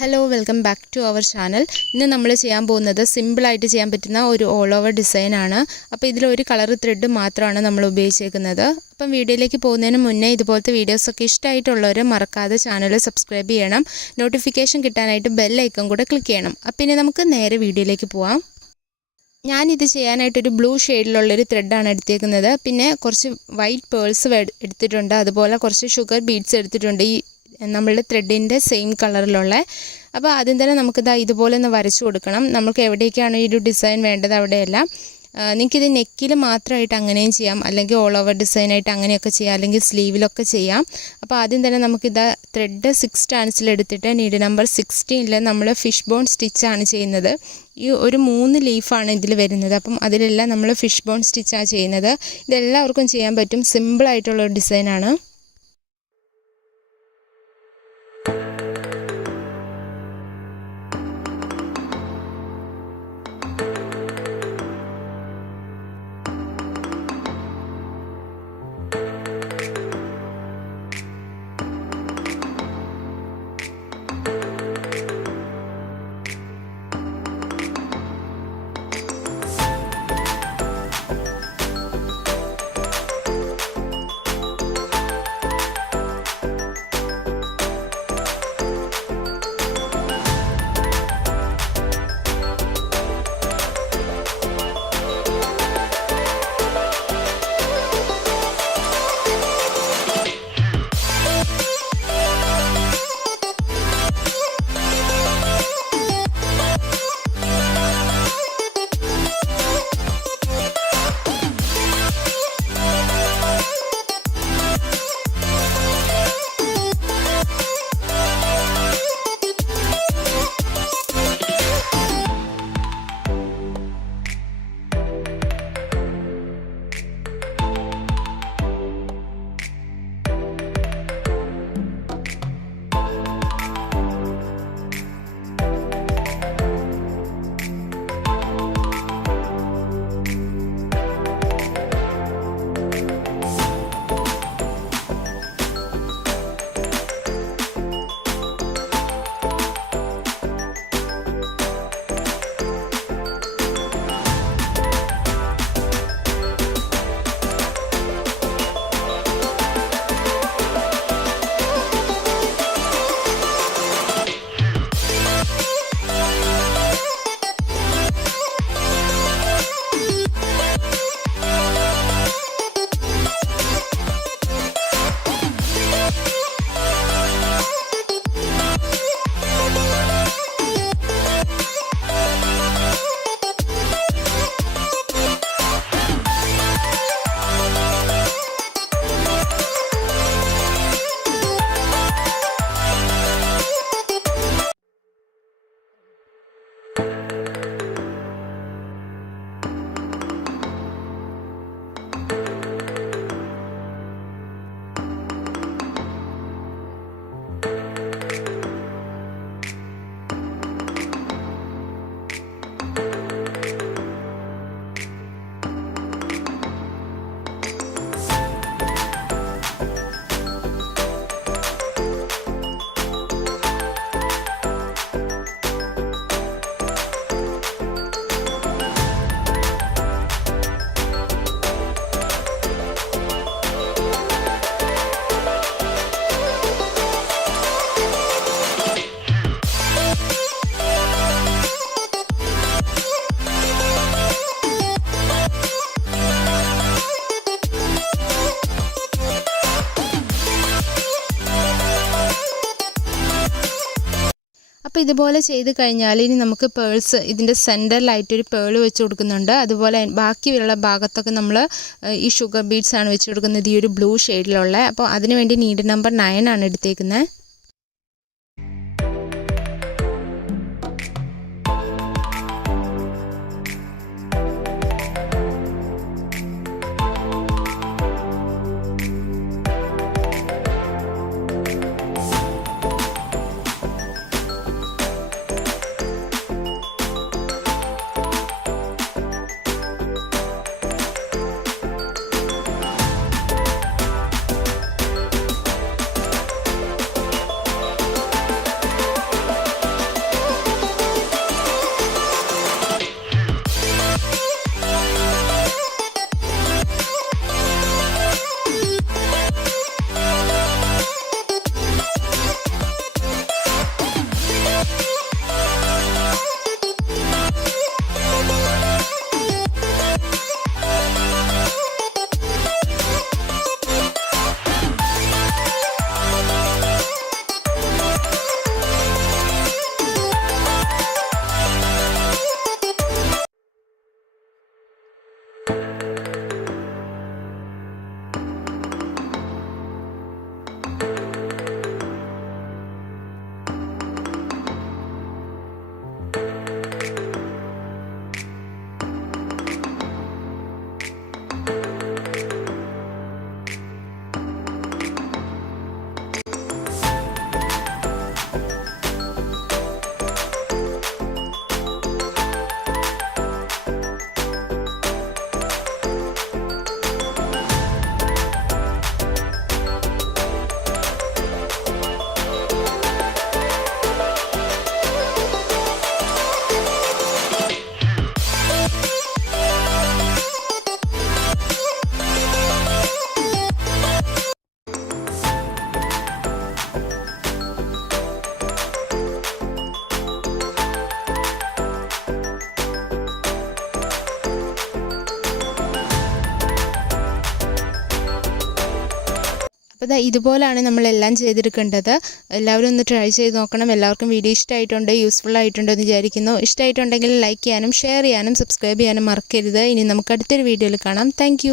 Hello welcome back to our channel. ഇന്ന് നമ്മൾ ചെയ്യാൻ പോകുന്നത് സിമ്പിളായിട്ട് ചെയ്യാൻ പറ്റുന്ന ഒരു ഓൾ ഓവർ ഡിസൈനാണ്. അപ്പോൾ ഇതിലൊരു കളർ ത്രെഡ് മാത്രമാണ് നമ്മൾ ഉപയോഗിച്ചേക്കുന്നത്. അപ്പം വീഡിയോയിലേക്ക് പോകുന്നതിന് മുന്നേ ഇതുപോലത്തെ വീഡിയോസൊക്കെ ഇഷ്ടമായിട്ടുള്ളവർ മറക്കാതെ ചാനൽ സബ്സ്ക്രൈബ് ചെയ്യണം. നോട്ടിഫിക്കേഷൻ കിട്ടാനായിട്ട് ബെൽ ഐക്കൺ കൂടെ ക്ലിക്ക് ചെയ്യണം. അപ്പം ഇനി നമുക്ക് നേരെ വീഡിയോയിലേക്ക് പോവാം. ഞാനിത് ചെയ്യാനായിട്ടൊരു ബ്ലൂ ഷെയ്ഡിലുള്ളൊരു ത്രെഡാണ് എടുത്തേക്കുന്നത്. പിന്നെ കുറച്ച് വൈറ്റ് പേൾസ് എടുത്തിട്ടുണ്ട്. അതുപോലെ കുറച്ച് ഷുഗർ ബീഡ്സ് എടുത്തിട്ടുണ്ട്. ഈ നമ്മളുടെ ത്രെഡിൻ്റെ സെയിം കളറിലുള്ള. അപ്പോൾ ആദ്യം തന്നെ നമുക്കിത് ഇതുപോലെ ഒന്ന് വരച്ചു കൊടുക്കണം. നമുക്ക് എവിടേക്കാണ് ഈ ഒരു ഡിസൈൻ വേണ്ടത് അവിടെയെല്ലാം. നിങ്ങൾക്കിത് നെക്കിൽ മാത്രമായിട്ട് അങ്ങനെയും ചെയ്യാം, അല്ലെങ്കിൽ ഓൾ ഓവർ ഡിസൈനായിട്ട് അങ്ങനെയൊക്കെ ചെയ്യാം, അല്ലെങ്കിൽ സ്ലീവിലൊക്കെ ചെയ്യാം. അപ്പോൾ ആദ്യം തന്നെ നമുക്കിത് ത്രെഡ് 6 സ്റ്റാൻസിലെടുത്തിട്ട് നീഡ് നമ്പർ 16 നമ്മൾ ഫിഷ് ബോൺ സ്റ്റിച്ചാണ് ചെയ്യുന്നത്. ഈ ഒരു 3 ലീഫാണ് ഇതിൽ വരുന്നത്. അപ്പം അതിലെല്ലാം നമ്മൾ ഫിഷ് ബോൺ സ്റ്റിച്ചാണ് ചെയ്യുന്നത്. ഇതെല്ലാവർക്കും ചെയ്യാൻ പറ്റും, സിമ്പിളായിട്ടുള്ളൊരു ഡിസൈനാണ്. അപ്പോൾ ഇതുപോലെ ചെയ്ത് കഴിഞ്ഞാൽ ഇനി നമുക്ക് പേൾസ് ഇതിൻ്റെ സെൻറ്ററിലായിട്ടൊരു പേൾ വെച്ച് കൊടുക്കുന്നുണ്ട്. അതുപോലെ ബാക്കിയുള്ള ഭാഗത്തൊക്കെ നമ്മൾ ഈ ഷുഗർ ബീഡ്സ് ആണ് വെച്ച് കൊടുക്കുന്നത്, ഈ ഒരു ബ്ലൂ ഷെയ്ഡിലുള്ള. അപ്പോൾ അതിന് വേണ്ടി നീഡ് നമ്പർ 9 ആണ് എടുത്തേക്കുന്നത്. അപ്പോൾ ഇതുപോലാണ് നമ്മളെല്ലാം ചെയ്തെടുക്കേണ്ടത്. എല്ലാവരും ഒന്ന് ട്രൈ ചെയ്ത് നോക്കണം. എല്ലാവർക്കും വീഡിയോ ഇഷ്ടമായിട്ടുണ്ട്, യൂസ്ഫുൾ ആയിട്ടുണ്ടെന്ന് വിചാരിക്കുന്നു. ഇഷ്ടമായിട്ടുണ്ടെങ്കിൽ ലൈക്ക് ചെയ്യാനും ഷെയർ ചെയ്യാനും സബ്സ്ക്രൈബ് ചെയ്യാനും മറക്കരുത്. ഇനി നമുക്ക് അടുത്തൊരു വീഡിയോയിൽ കാണാം. താങ്ക്